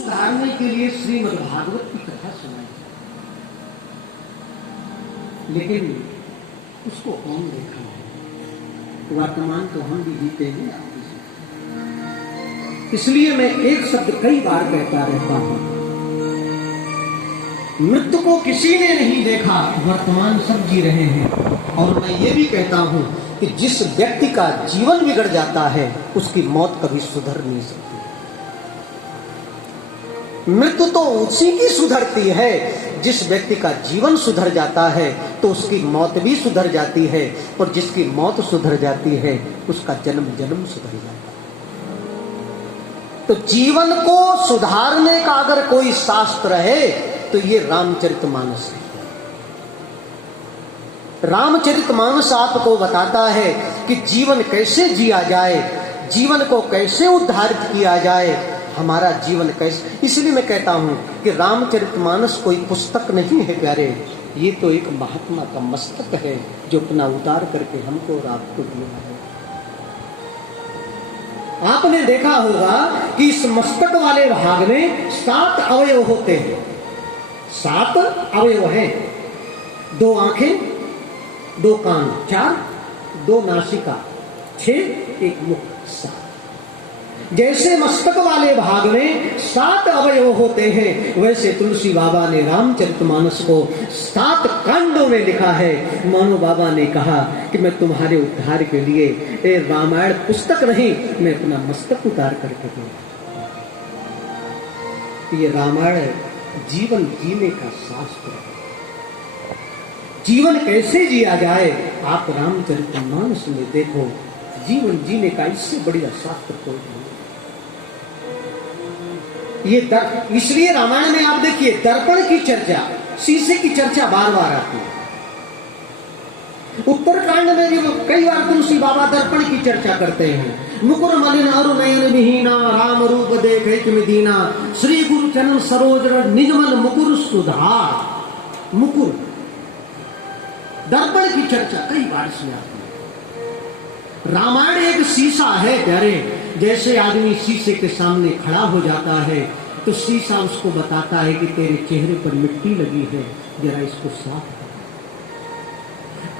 सुधारने के लिए श्रीमद् भागवत की कथा सुनाई, लेकिन उसको कौन देखा है? वर्तमान तो हम भी जीते हैं आप भी। इसलिए मैं एक शब्द कई बार कहता रहता हूं, मृत्यु को किसी ने नहीं देखा, वर्तमान सब जी रहे हैं। और मैं ये भी कहता हूं कि जिस व्यक्ति का जीवन बिगड़ जाता है उसकी मौत कभी सुधर नहीं सकती। मृत्यु तो उसी की सुधरती है, जिस व्यक्ति का जीवन सुधर जाता है तो उसकी मौत भी सुधर जाती है, और जिसकी मौत सुधर जाती है उसका जन्म जन्म सुधर जाता है। तो जीवन को सुधारने का अगर कोई शास्त्र है तो ये रामचरितमानस है। रामचरितमानस आपको बताता है कि जीवन कैसे जिया जाए, जीवन को कैसे उद्धारित किया जाए, हमारा जीवन कैसे। इसलिए मैं कहता हूं कि रामचरितमानस कोई पुस्तक नहीं है प्यारे, ये तो एक महात्मा का मस्तक है जो अपना उतार करके हमको और आपको दिया है। आपने देखा होगा कि इस मस्तक वाले भाग में 7 अवयव होते हैं। 7 अवयव हैं, 2 आंखें, 2 कान, 4, 2 नासिका, 6, 1 मुख, 7। जैसे मस्तक वाले भाग में 7 अवयव होते हैं, वैसे तुलसी बाबा ने रामचरितमानस को 7 कांडों में लिखा है। मानो बाबा ने कहा कि मैं तुम्हारे उद्धार के लिए रामायण पुस्तक नहीं, मैं अपना मस्तक उतार करके दूंगा। ये रामायण जीवन जीने का शास्त्र है। जीवन कैसे जिया जाए आप रामचरितमानस में देखो, जीवन जीने का इससे बढ़िया शास्त्र कोई नहीं। ये इसलिए रामायण में आप देखिए दर्पण की चर्चा, शीशे की चर्चा बार बार आती है। उत्तरकांड में भी कई बार तुलसी बाबा दर्पण की चर्चा करते हैं। मुकुर मलिन अरु नयन विहीना, राम रूप देखे तुम दीना, श्री गुरु चरण सरोज निजमल मुकुर सुधार। मुकुर दर्पण की चर्चा कई बार इसमें आती है। रामायण एक शीशा है प्यारे, जैसे आदमी शीशे के सामने खड़ा हो जाता है तो शीशा उसको बताता है कि तेरे चेहरे पर मिट्टी लगी है, जरा इसको साफ कर।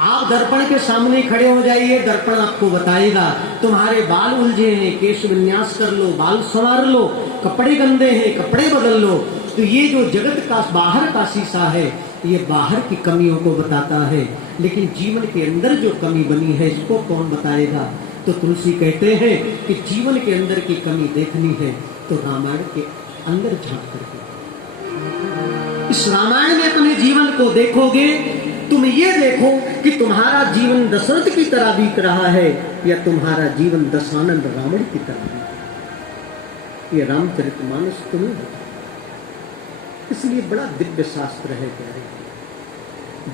आप दर्पण के सामने खड़े हो जाइए, दर्पण आपको बताएगा तुम्हारे बाल उलझे हैं, केश विन्यास कर लो, बाल संवार लो, कपड़े गंदे हैं, कपड़े बदल लो। तो ये जो जगत का बाहर का शीशा है, ये बाहर की कमियों को बताता है, लेकिन जीवन के अंदर जो कमी बनी है इसको कौन बताएगा? तो तुलसी कहते हैं कि जीवन के अंदर की कमी देखनी है तो रामायण के अंदर झांक करके इस रामायण में अपने जीवन को देखोगे। तुम ये देखो कि तुम्हारा जीवन दशरथ की तरह बीत रहा है या तुम्हारा जीवन दशानंद रावण की तरह बीत रहा है। ये रामचरितमानस तुम्हें बताए, इसलिए बड़ा दिव्य शास्त्र है प्यारे।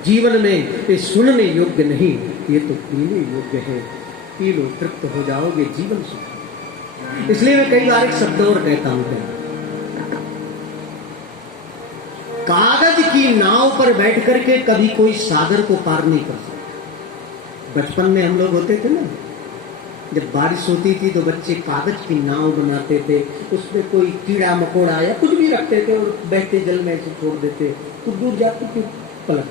जीवन में ये सुनने योग्य नहीं, ये तो पीने योग्य है। पी लो, तृप्त हो जाओगे, जीवन सुख। इसलिए मैं कई बार एक शब्द और कहता हूं, कागज की नाव पर बैठ करके कभी कोई सागर को पार नहीं कर सकता। बचपन में हम लोग होते थे ना, जब बारिश होती थी तो बच्चे कागज की नाव बनाते थे, उसमें कोई कीड़ा मकोड़ा या कुछ भी रखते थे और बहते जल में ऐसे छोड़ देते, कुछ दूर जाते थे पलट,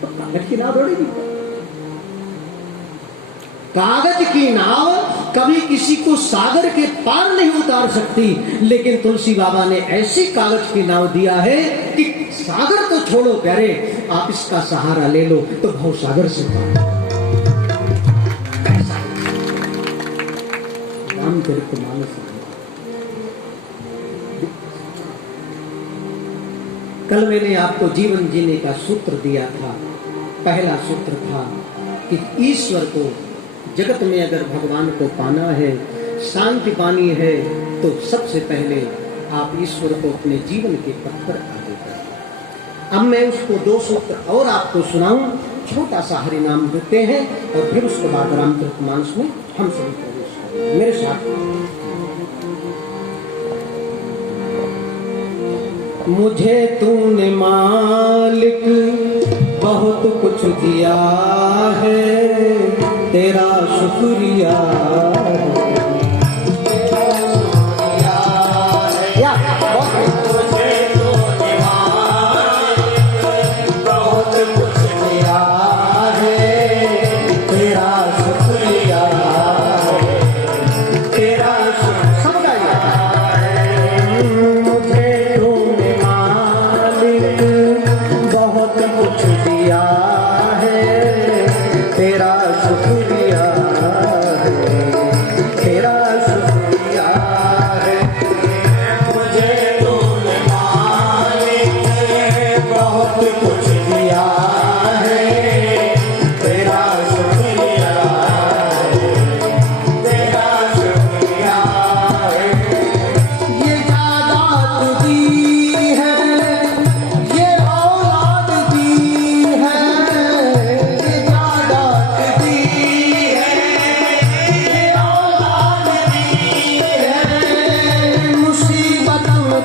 तो कागज की नाव दौड़ेगी। कागज की नाव कभी किसी को सागर के पार नहीं उतार सकती, लेकिन तुलसी बाबा ने ऐसी कागज की नाव दिया है कि सागर तो छोड़ो प्यारे, आप इसका सहारा ले लो तो भव सागर से पार। रामचरितमानस। कल मैंने आपको जीवन जीने का सूत्र दिया था। पहला सूत्र था कि ईश्वर को, जगत में अगर भगवान को पाना है, शांति पानी है, तो सबसे पहले आप ईश्वर को अपने जीवन के पथ पर आगे करें। अब मैं उसको 2 सूत्र और आपको सुनाऊं, छोटा सा हरिनाम देते हैं और फिर उसके बाद रामचरितमानस में हम सभी प्रवेश करेंगे। मेरे साथ मुझे तूने मालिक बहुत कुछ दिया है, तेरा शुक्रिया है।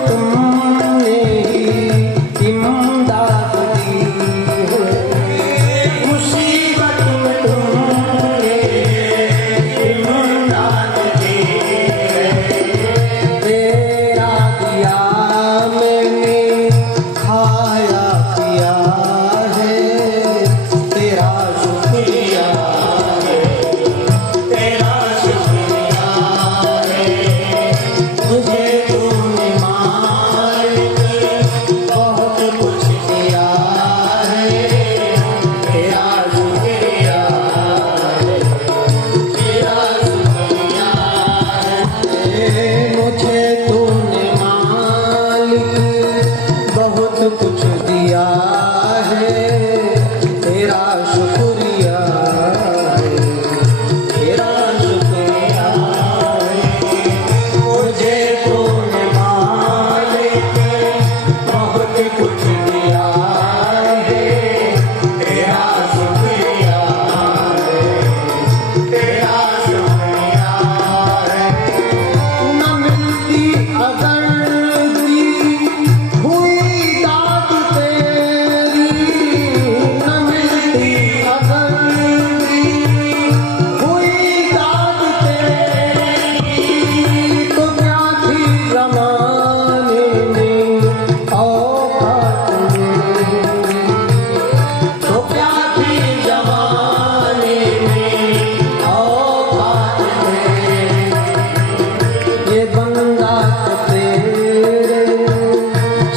तुमने ही इमदाद दी है, मुसीबत में तुमने इमदाद दी है। तेरा दिया मैंने खाया पिया है, तेरा शुक्रिया है, तेरा शुक्रिया है। मुझे तूने मालिक बहुत कुछ दिया है, तेरा शुक्रिया है, तेरा शुक्रिया है। मुझे तूने मालिक बहुत कुछ दिया है, तेरा शुक्रिया है, तेरा शुक्रिया है। मुझे तूने मालिक बहुत कुछ दिया है, तेरा शुक्रिया है, तेरा शुक्रिया है। न मिलती अगर दी हुई दाद तेरी, न मिलती अगर दी हुई दाद तेरी, तो क्या थी ज़माने में औकात मेरी, तो क्या थी ज़माने में औकात मेरी। ये बंदा तो तेरे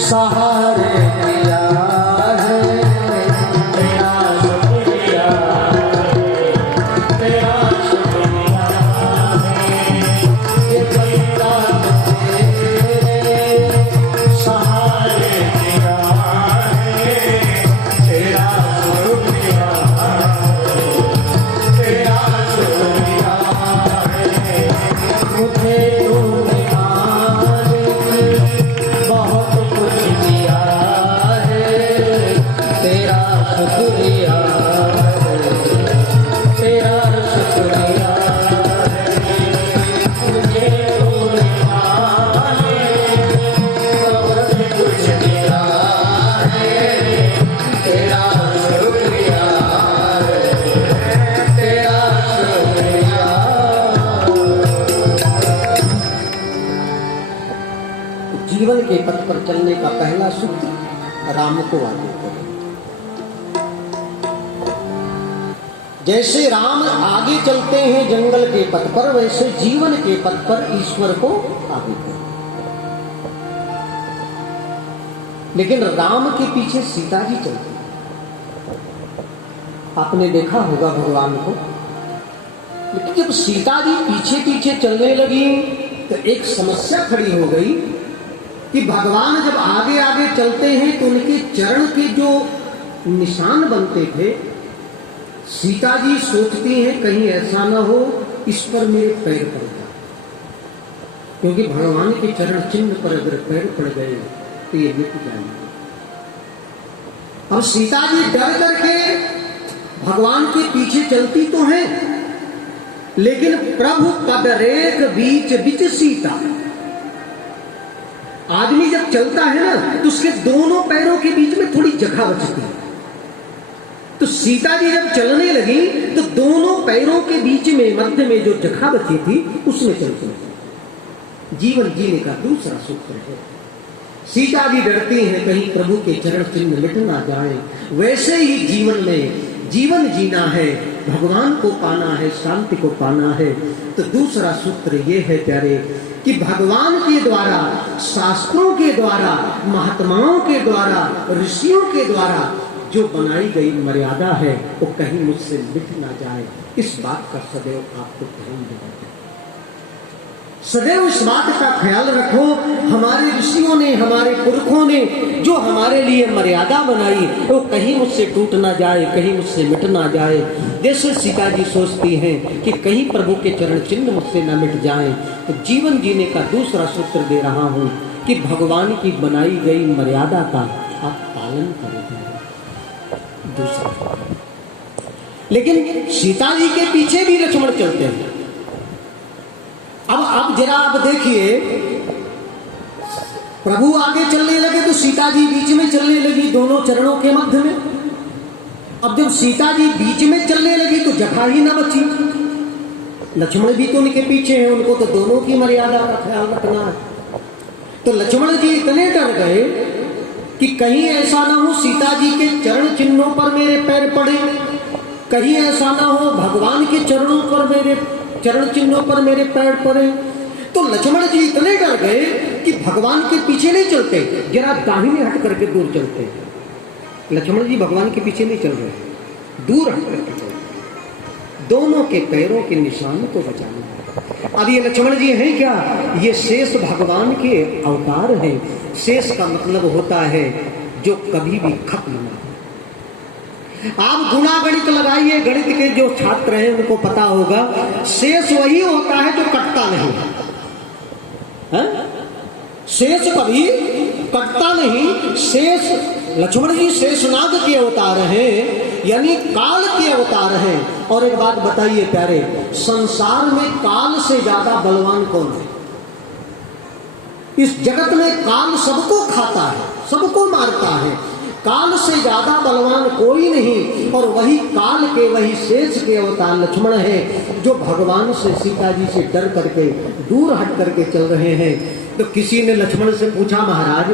सहारे दिया है, तेरा शुक्रिया है, तेरा शुक्रिया है। ये बंदा तो तेरे सहारे दिया है, तेरा शुक्रिया है, तेरा शुक्रिया है। मुझे तूने मालिक बहुत कुछ दिया है, तेरा शुक्रिया है, तेरा शुक्रिया है। मुझे तूने मालिक बहुत कुछ दिया है, तेरा शुक्रिया है, तेरा शुक्रिया। जीवन के पथ पर चलने का पहला सूत्र राम को आगे करो। जैसे राम आगे चलते हैं जंगल के पथ पर, वैसे जीवन के पथ पर ईश्वर को आगे करो। लेकिन राम के पीछे सीता जी चलती हैं। आपने देखा होगा भगवान को। लेकिन जब सीता जी पीछे पीछे चलने लगी तो एक समस्या खड़ी हो गई कि भगवान जब आगे आगे चलते हैं तो उनके चरण के जो निशान बनते थे, सीता जी सोचती हैं कहीं ऐसा न हो इस पर मेरे पैर पड़ जाए, क्योंकि भगवान के चरण चिन्ह पर अगर पैर पड़ गए तो ये मिट जाएंगे। अब सीता जी डर करके भगवान के पीछे चलती तो हैं, लेकिन प्रभु पद रेख बीच बिच सीता। आदमी जब चलता है ना तो उसके दोनों पैरों के बीच में थोड़ी जगह बचती है। तो सीता जी जब चलने लगी तो दोनों पैरों के बीच में मध्य में जो जगह बची थी उसमें चलती है। जीवन जीने का दूसरा सूत्र है। सीता जी डरती हैं कहीं प्रभु के चरण चिन्ह मिट ना जाए। वैसे ही जीवन में जीवन जीना है, भगवान को पाना है, शांति को पाना है। तो दूसरा सूत्र ये है प्यारे कि भगवान के द्वारा, शास्त्रों के द्वारा, महात्माओं के द्वारा, ऋषियों के द्वारा जो बनाई गई मर्यादा है वो कहीं मुझसे मिट ना जाए। इस बात का सदैव आपको ध्यान देना है। सदैव इस बात का ख्याल रखो। हमारे ऋषियों ने, हमारे पुरखों ने जो हमारे लिए मर्यादा बनाई वो कहीं मुझसे टूट ना जाए, कहीं मुझसे मिट ना जाए। जैसे सीता जी सोचती हैं कि कहीं प्रभु के चरण चिन्ह मुझसे न मिट जाएं। तो जीवन जीने का दूसरा सूत्र दे रहा हूं कि भगवान की बनाई गई मर्यादा का आप पालन करें। दूसरा, लेकिन सीता जी के पीछे भी लक्ष्मण चलते हैं। अब जरा आप देखिए, प्रभु आगे चलने लगे तो सीता जी बीच में चलने लगी, दोनों चरणों के मध्य में। अब जब सीता जी बीच में चलने लगी तो जगह ही ना बची। लक्ष्मण भी तो उनके पीछे हैं, उनको तो दोनों की मर्यादा का ख्याल रखना है। तो लक्ष्मण जी इतने डर गए कि कहीं ऐसा ना हो सीता जी के चरण चिन्हों पर मेरे पैर पड़े, कहीं ऐसा ना हो भगवान के चरणों पर मेरे चरण चिन्हों पर मेरे पैर पड़े। तो लक्ष्मण जी इतने डर गए कि भगवान के पीछे नहीं चलते, जरा दाहिने हट करके दूर चलते। लक्ष्मण जी भगवान के पीछे नहीं चल रहे, दूर हट करके चलते, दोनों के पैरों के निशान को बचाना। अब ये लक्ष्मण जी हैं क्या? ये शेष भगवान के अवतार हैं। शेष का मतलब होता है जो कभी भी खत्म ना हो। आप गुणा गणित लगाइए, गणित के जो छात्र हैं उनको पता होगा, शेष वही होता है जो कटता नहीं है। शेष कभी कटता नहीं। शेष लक्ष्मण जी शेषनाग के अवतार हैं, यानी काल के अवतार हैं। और एक बात बताइए प्यारे, संसार में काल से ज्यादा बलवान कौन है? इस जगत में काल सबको खाता है, सबको मारता है। काल से ज्यादा बलवान कोई नहीं। और वही काल के, वही शेष के अवतार लक्ष्मण है, जो भगवान से सीता जी से डर करके दूर हट करके चल रहे हैं। तो किसी ने लक्ष्मण से पूछा, महाराज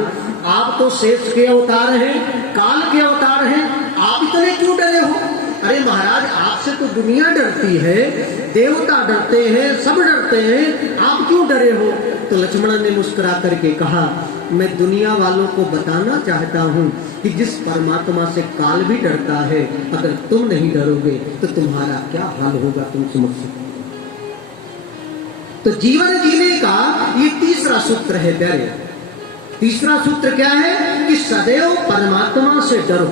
आप तो शेष के अवतार हैं, काल के अवतार हैं, आप इतने क्यों डरे हो? अरे महाराज आपसे तो दुनिया डरती है, देवता डरते हैं, सब डरते हैं, आप क्यों डरे हो? तो लक्ष्मण ने मुस्कुरा करके कहा, मैं दुनिया वालों को बताना चाहता हूँ कि जिस परमात्मा से काल भी डरता है, अगर तुम नहीं डरोगे तो तुम्हारा क्या हाल होगा, तुम समझ सकते। तो जीवन जीने का ये तीसरा सूत्र है प्यारे। तीसरा सूत्र क्या है कि सदैव परमात्मा से डरो।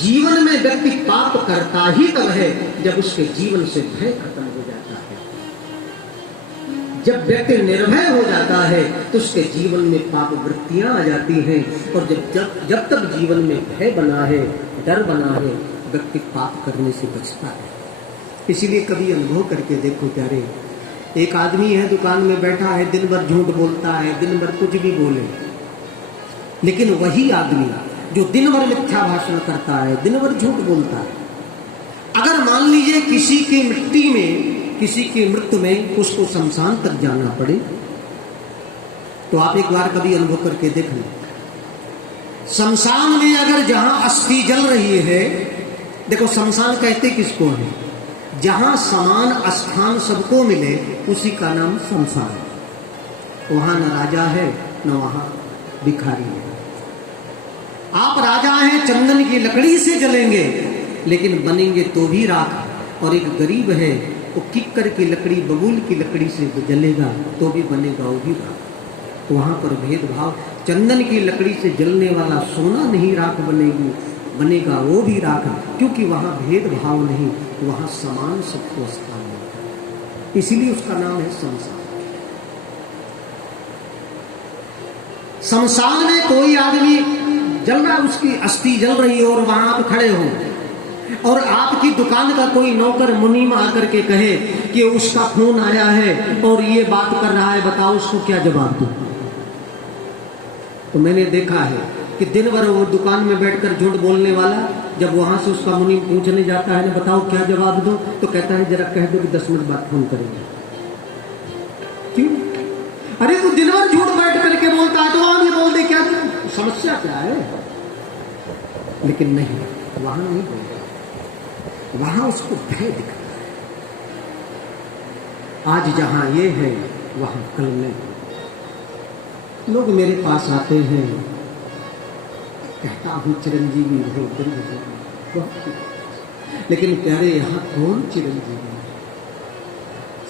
जीवन में व्यक्ति पाप करता ही तब है जब उसके जीवन से भय खत्म हो जाता है। जब व्यक्ति निर्भय हो जाता है तो उसके जीवन में पाप वृत्तियां आ जाती हैं। और जब तक जीवन में भय बना है, डर बना है, व्यक्ति पाप करने से बचता है। इसीलिए कभी अनुभव करके देखो प्यारे, एक आदमी है दुकान में बैठा है, दिन भर झूठ बोलता है, दिन भर कुछ भी बोले, लेकिन वही आदमी जो दिन भर मिथ्या भाषण करता है, दिन भर झूठ बोलता है, अगर मान लीजिए किसी की मिट्टी में, किसी की मृत्यु में उसको शमशान तक जाना पड़े, तो आप एक बार कभी अनुभव करके देख लें। शमशान में अगर जहां अस्थि जल रही है, देखो शमशान कहते किसको है? जहां समान स्थान सबको मिले उसी का नाम शमशान। वहां न राजा है न वहां भिखारी है। आप राजा हैं, चंदन की लकड़ी से जलेंगे लेकिन बनेंगे तो भी राख। और एक गरीब है, वो किक्कर की लकड़ी, बबूल की लकड़ी से जलेगा तो भी बनेगा वो भी राख। तो वहां पर भेदभाव, चंदन की लकड़ी से जलने वाला सोना नहीं राख बनेगा वो भी राख, क्योंकि वहां भेदभाव नहीं, वहां समान सबको स्थान है। इसीलिए उसका नाम है शमशान। शमशान में कोई आदमी जल रहा, उसकी अस्थि जल रही है और वहां आप खड़े हो और आपकी दुकान का कोई नौकर मुनीम आकर के कहे कि उसका खून आया है और ये बात कर रहा है, बताओ उसको क्या जवाब दूं? तो मैंने देखा है कि दिन भर वो दुकान में बैठकर झूठ बोलने वाला, जब वहां से उसका मुनीम पूछने जाता है ना, बताओ क्या जवाब दूं, तो कहता है जरा कह दो कि 10 मिनट बाद फोन करेंगे। क्यों? अरे वो दिन भर झूठ बैठ करके बोलता है तो वहां भी बोल दे, क्या समस्या क्या है? लेकिन नहीं, वहां नहीं बोलता, वहां उसको भय दिखता है। आज जहां ये है वहां कल नहीं। लोग मेरे पास आते हैं, कहता हूं चिरंजीवी हो, लेकिन प्यारे यहां कौन चिरंजीवी?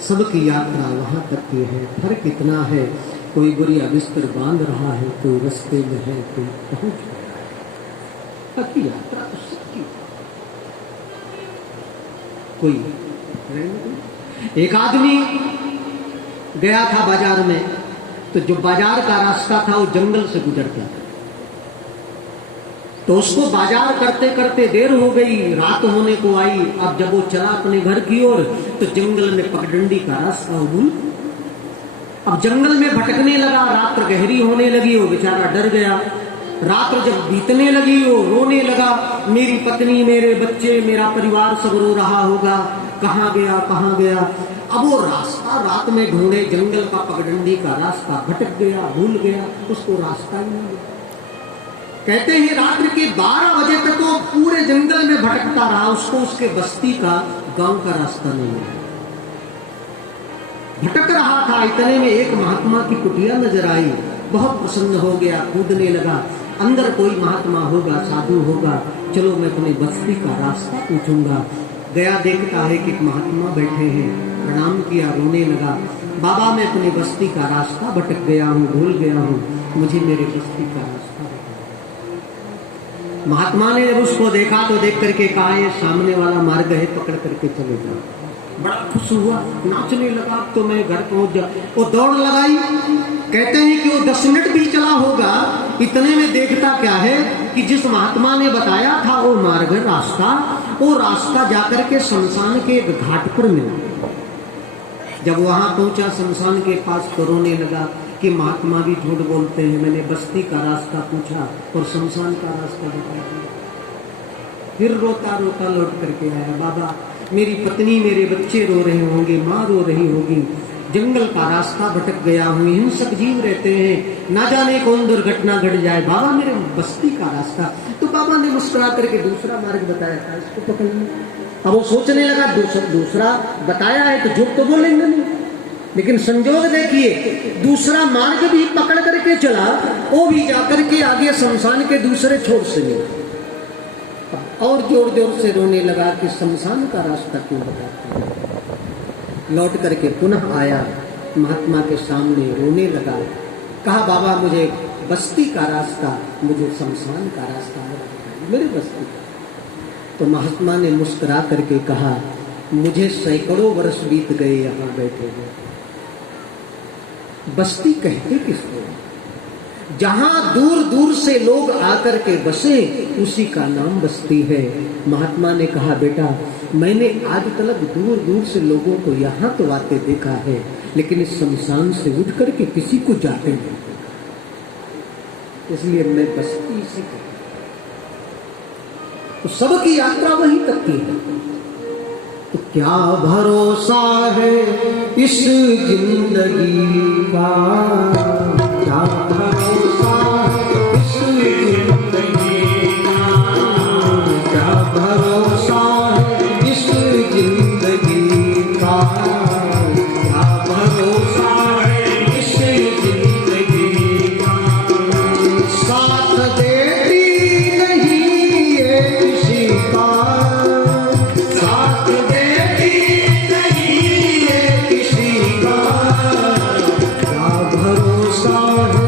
सबकी यात्रा वहां तक की है। फर्क इतना है, कोई गुड़िया बिस्तर बांध रहा है, कोई रास्ते में है, कोई पहुंच गया है। बाकी यात्रा तो सबकी। कोई एक आदमी गया था बाजार में, तो जो बाजार का रास्ता था वो जंगल से गुजरता था, तो उसको बाजार करते करते देर हो गई, रात होने को आई। अब जब वो चला अपने घर की ओर तो जंगल में पगडंडी का रास्ता भूल, अब जंगल में भटकने लगा, रात्र गहरी होने लगी, वो बेचारा डर गया। रात्र जब बीतने लगी वो रोने लगा, मेरी पत्नी, मेरे बच्चे, मेरा परिवार सब रो रहा होगा, कहाँ गया कहाँ गया। अब वो रास्ता रात में ढूंढे, जंगल का पगडंडी का रास्ता, भटक गया, भूल गया, उसको रास्ता ही नहीं मिला। कहते हैं रात्रि के 12 बजे तक वो पूरे जंगल में भटकता रहा, उसको उसके बस्ती का, गांव का रास्ता नहीं मिला। भटक रहा था, इतने में एक महात्मा की कुटिया नजर आई, बहुत प्रसन्न हो गया, कूदने लगा, अंदर कोई महात्मा होगा, साधु होगा, चलो मैं तुम्हें बस्ती का रास्ता पूछूंगा। गया, देखता है कि एक महात्मा बैठे हैं, प्रणाम किया, रोने लगा, बाबा मैं अपनी बस्ती का रास्ता भटक गया हूँ, भूल गया हूँ, मुझे मेरे बस्ती का रास्ता बताओ। महात्मा ने जब उसको देखा तो देख करके कहा, ये सामने वाला मार्ग है, पकड़ करके चले जाओ। बड़ा खुश हुआ, नाचने लगा, तो मैं घर पहुंच जा। वो दौड़ लगाई, कहते हैं कि वो 10 मिनट भी चला होगा, इतने में देखता क्या है कि जिस महात्मा ने बताया था वो मार्ग, रास्ता, वो रास्ता जाकर के शमशान के एक घाट पर मिला। जब वहां पहुंचा शमशान के पास तो रोने लगा कि महात्मा भी झूठ बोलते हैं, मैंने बस्ती का रास्ता पूछा और शमशान का रास्ता बता दिया। फिर रोता रोता लौट करके आया, बाबा मेरी पत्नी, मेरे बच्चे रो रहे होंगे, माँ रो रही होगी, जंगल का रास्ता भटक गया हूँ, हिंसक जीव रहते हैं, ना जाने कौन दुर्घटना घट जाए, बाबा मेरे बस्ती का रास्ता। तो बाबा ने मुस्कुरा करके दूसरा मार्ग बताया था, इसको पकड़ लिया। अब वो सोचने लगा दूसरा बताया है तो झूठ तो बोलेंगे नहीं, लेकिन संजोग देखिए दूसरा मार्ग भी पकड़ करके चला, वो भी जाकर के आगे शमशान के दूसरे छोर से मिला। और जोर जोर से रोने लगा कि शमशान का रास्ता क्यों बताते हैं। लौट करके पुनः आया, महात्मा के सामने रोने लगा, कहा बाबा मुझे बस्ती का रास्ता, मुझे शमशान का रास्ता मेरे बस्ती का। तो महात्मा ने मुस्कुरा करके कहा, मुझे सैकड़ों वर्ष बीत गए यहाँ बैठे हुए, बस्ती कहते किसको? जहां दूर दूर से लोग आकर के बसे उसी का नाम बस्ती है। महात्मा ने कहा, बेटा मैंने आज तक दूर दूर से लोगों को यहाँ तो आते देखा है, लेकिन इस शमशान से उठ करके किसी को जाते नहीं, इसलिए मैं बस्ती इसी कहता हूं। तो सबकी यात्रा वहीं तक की है। तो क्या भरोसा है इस जिंदगी का, क्या भरोसा है इस जिंदगी का, क्या भरोसा है इस जिंदगी का, क्या भरोसा है इस जिंदगी का। साथ देती नहीं ये किसी का, साथ देती नहीं ये किसी का, क्या भरोसा है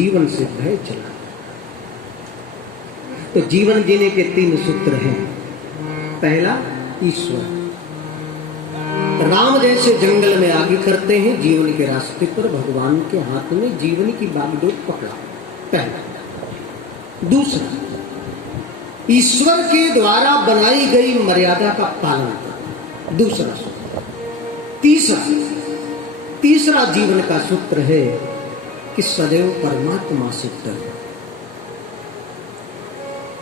जीवन से भय चला। तो जीवन जीने के 3 सूत्र हैं। पहला, ईश्वर। राम जैसे जंगल में आगे करते हैं, जीवन के रास्ते पर भगवान के हाथ में जीवन की बागडोर पकड़ा। पहला। दूसरा, ईश्वर के द्वारा बनाई गई मर्यादा का पालन करना। दूसरा सूत्र। तीसरा जीवन का सूत्र है कि सदैव परमात्मा से डरो।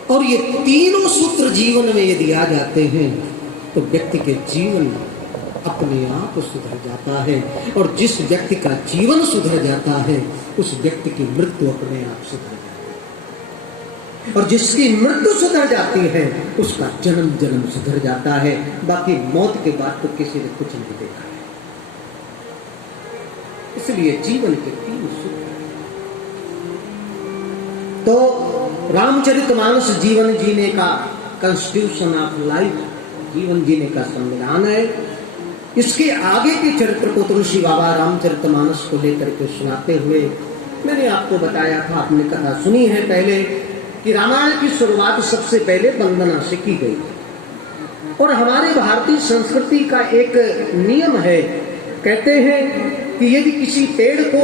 और ये तीनों सूत्र जीवन में यदि आ जाते हैं तो व्यक्ति के जीवन अपने आप सुधर जाता है। और जिस व्यक्ति का जीवन सुधर जाता है उस व्यक्ति की मृत्यु अपने आप सुधर जाती है। और जिसकी मृत्यु सुधर जाती है उसका जन्म जन्म सुधर जाता है। बाकी मौत के बाद तो किसी ने कुछ नहीं देखा है। इसलिए जीवन के 3 सूत्र। तो रामचरितमानस जीवन जीने का कॉन्स्टिट्यूशन ऑफ लाइफ, जीवन जीने का संविधान है। इसके आगे के चरित्र को तुलसी बाबा रामचरितमानस को लेकर के सुनाते हुए मैंने आपको बताया था, आपने कथा सुनी है पहले, कि रामायण की शुरुआत सबसे पहले वंदना से की गई। और हमारे भारतीय संस्कृति का एक नियम है, कहते हैं कि यदि किसी पेड़ को